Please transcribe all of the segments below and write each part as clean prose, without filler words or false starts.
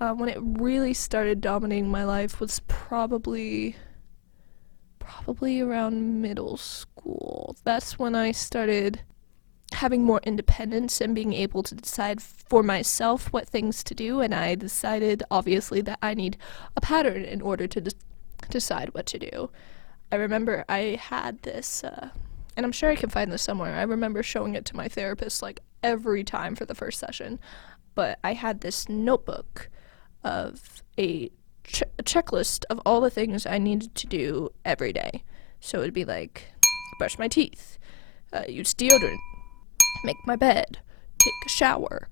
when it really started dominating my life was probably around middle school. That's when I started having more independence and being able to decide for myself what things to do, and I decided obviously that I need a pattern in order to decide what to do. I remember I had this and I'm sure I can find this somewhere. I remember showing it to my therapist like every time for the first session, but I had this notebook of a checklist of all the things I needed to do every day. So it'd be like brush my teeth, use deodorant, make my bed, take a shower,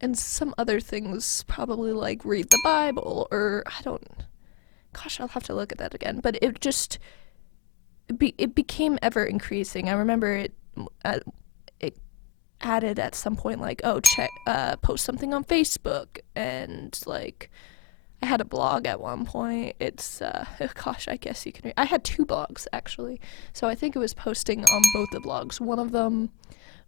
and some other things, probably like read the Bible, or I don't. Gosh, I'll have to look at that again. But it became ever increasing. I remember it added at some point like, oh, check, post something on Facebook, and like I had a blog at one point. It's gosh, I guess you can read. I had two blogs actually, so I think it was posting on both the blogs. One of them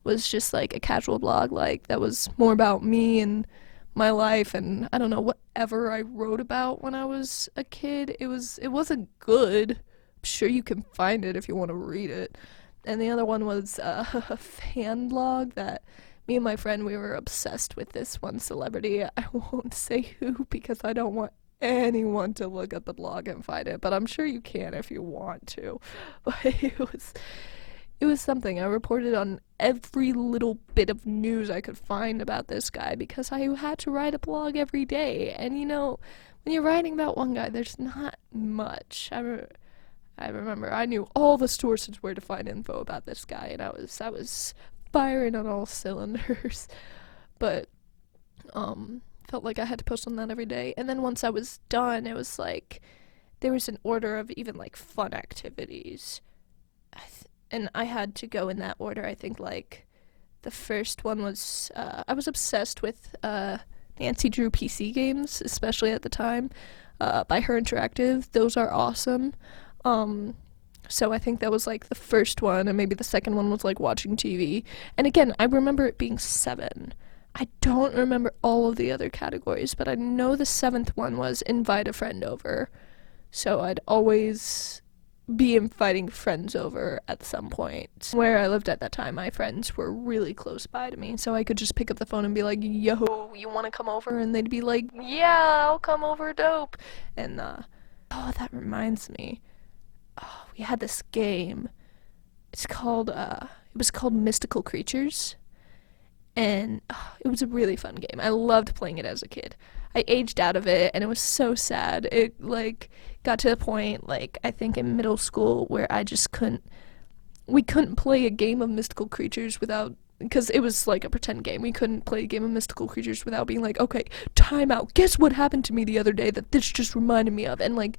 was just like a casual blog, like that was more about me and my life, and I don't know, whatever I wrote about when I was a kid. It wasn't good. I'm sure you can find it if you want to read it. And the other one was a fan blog that me and my friend, we were obsessed with this one celebrity. I won't say who because I don't want anyone to look at the blog and find it, but I'm sure you can if you want to. But it was something. I reported on every little bit of news I could find about this guy because I had to write a blog every day. And when you're writing about one guy, there's not much. I remember I knew all the sources where to find info about this guy, and I was firing on all cylinders. But felt like I had to post on that every day. And then once I was done, it was like there was an order of even like fun activities. And I had to go in that order. I think like the first one was I was obsessed with Nancy Drew PC games, especially at the time, by Her Interactive. Those are awesome. So I think that was like the first one, and maybe the second one was like watching TV. And again, I remember it being 7. I don't remember all of the other categories, but I know the 7th one was invite a friend over. So I'd always be inviting friends over at some point. Where I lived at that time, my friends were really close by to me, so I could just pick up the phone and be like, yo, you want to come over? And they'd be like, yeah, I'll come over, dope. And oh, that reminds me, we had this game. It was called Mystical Creatures, and it was a really fun game. I loved playing it as a kid. I aged out of it, and it was so sad. It like got to the point, like I think in middle school, where we couldn't play a game of Mystical Creatures without, because it was like a pretend game. We couldn't play a game of Mystical Creatures without being like, okay, time out. Guess what happened to me the other day that this just reminded me of? And like,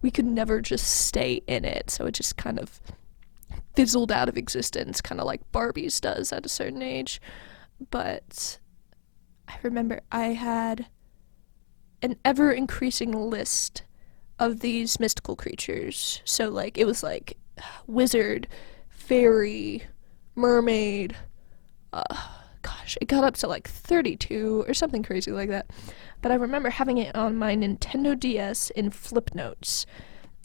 we could never just stay in it, so it just kind of fizzled out of existence, kind of like Barbie's does at a certain age. But I remember I had an ever-increasing list of these mystical creatures. So, like, it was like wizard, fairy, mermaid. Gosh, it got up to like 32 or something crazy like that. But I remember having it on my Nintendo DS in flip notes,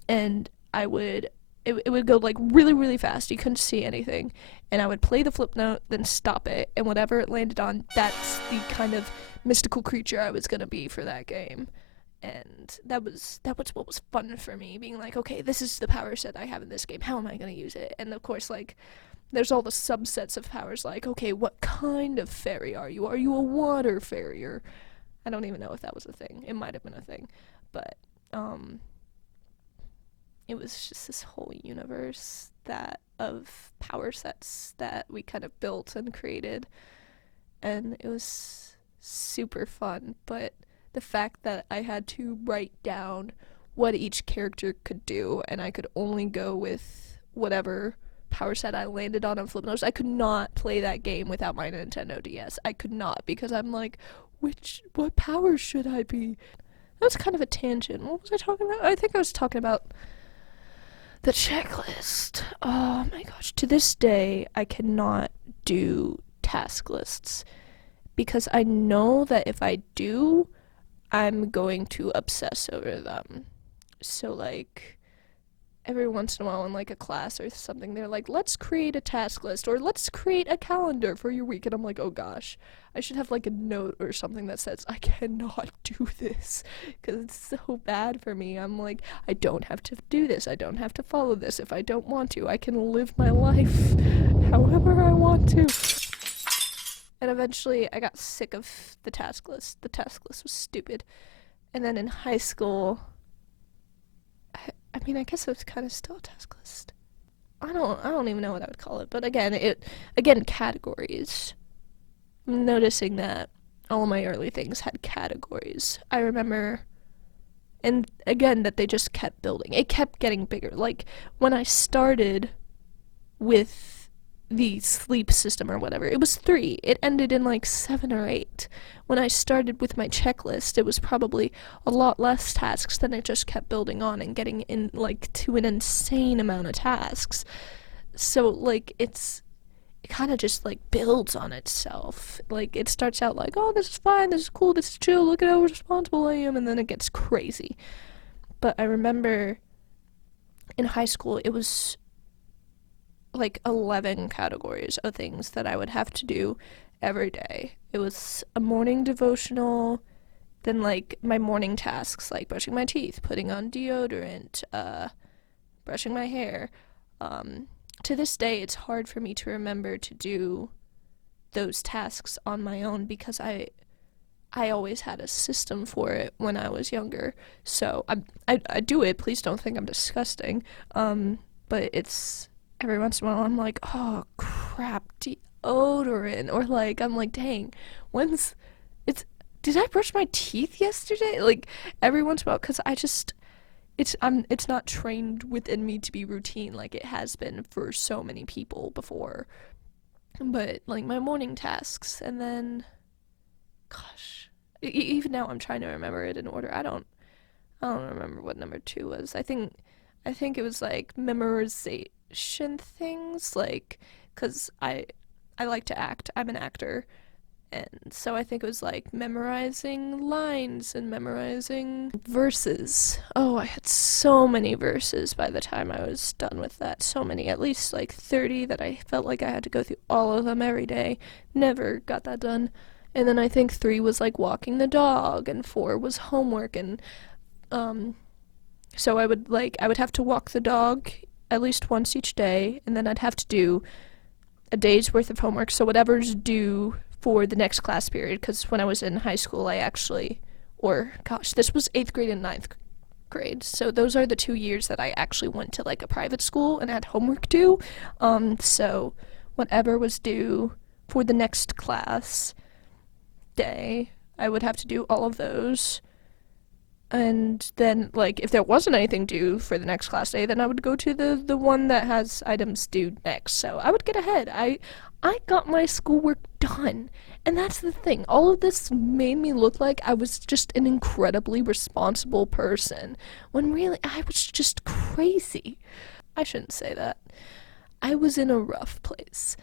and it would go like really, really fast. You couldn't see anything, and I would play the flip note, then stop it, and whatever it landed on, that's the kind of mystical creature I was gonna be for that game. And that was what was fun for me, being like, okay, this is the power set I have in this game. How am I gonna use it? And of course, like, there's all the subsets of powers, like, okay, what kind of fairy are you? Are you a water fairy? Or I don't even know if that was a thing. It might have been a thing, but it was just this whole universe of power sets that we kind of built and created, and it was super fun. But the fact that I had to write down what each character could do, and I could only go with whatever power set I landed on Flipnotes. I could not play that game without my Nintendo DS. I could not, because I'm like, what power should I be? That was kind of a tangent. What was I talking about? I think I was talking about the checklist. Oh my gosh. To this day, I cannot do task lists because I know that if I do, I'm going to obsess over them. So, like, every once in a while in like a class or something, they're like, let's create a task list or let's create a calendar for your week. And I'm like, oh gosh, I should have like a note or something that says I cannot do this because it's so bad for me. I'm like, I don't have to do this. I don't have to follow this. If I don't want to, I can live my life however I want to. And eventually I got sick of the task list. The task list was stupid. And then in high school, I mean, I guess it was kind of still a task list. I don't even know what I would call it. But again, categories. I'm noticing that all my early things had categories. I remember, and again, that they just kept building. It kept getting bigger. Like, when I started with the sleep system or whatever, it was 3. It ended in like 7 or 8. When I started with my checklist, it was probably a lot less tasks. Then it just kept building on and getting in like to an insane amount of tasks. So like it kind of just like builds on itself. Like it starts out like, oh, this is fine, this is cool, this is chill, look at how responsible I am, and then it gets crazy. But I remember in high school it was like 11 categories of things that I would have to do every day. It was a morning devotional, then like my morning tasks like brushing my teeth, putting on deodorant, brushing my hair. To this day, it's hard for me to remember to do those tasks on my own because I always had a system for it when I was younger. So I do it. Please don't think I'm disgusting. But it's every once in a while I'm like, oh crap, deodorant, or like I'm like, dang, did I brush my teeth yesterday? Like every once in a while, because it's not trained within me to be routine like it has been for so many people before. But like my morning tasks, and then gosh, even now I'm trying to remember it in order. I don't remember what number 2 was. I think it was like memorization things, like, cuz I like to act. I'm an actor. And so I think it was like memorizing lines and memorizing verses. Oh, I had so many verses by the time I was done with that. So many, at least like 30 that I felt like I had to go through all of them every day. Never got that done. And then I think 3 was like walking the dog, and 4 was homework. And so I would have to walk the dog at least once each day, and then I'd have to do a day's worth of homework. So whatever's due for the next class period, because when I was in high school, this was 8th grade and 9th grade. So those are the 2 years that I actually went to like a private school and had homework due. So whatever was due for the next class day, I would have to do all of those. And then, like, if there wasn't anything due for the next class day, then I would go to the one that has items due next. So I would get ahead. I got my schoolwork done. And that's the thing. All of this made me look like I was just an incredibly responsible person, when really I was just crazy. I shouldn't say that. I was in a rough place.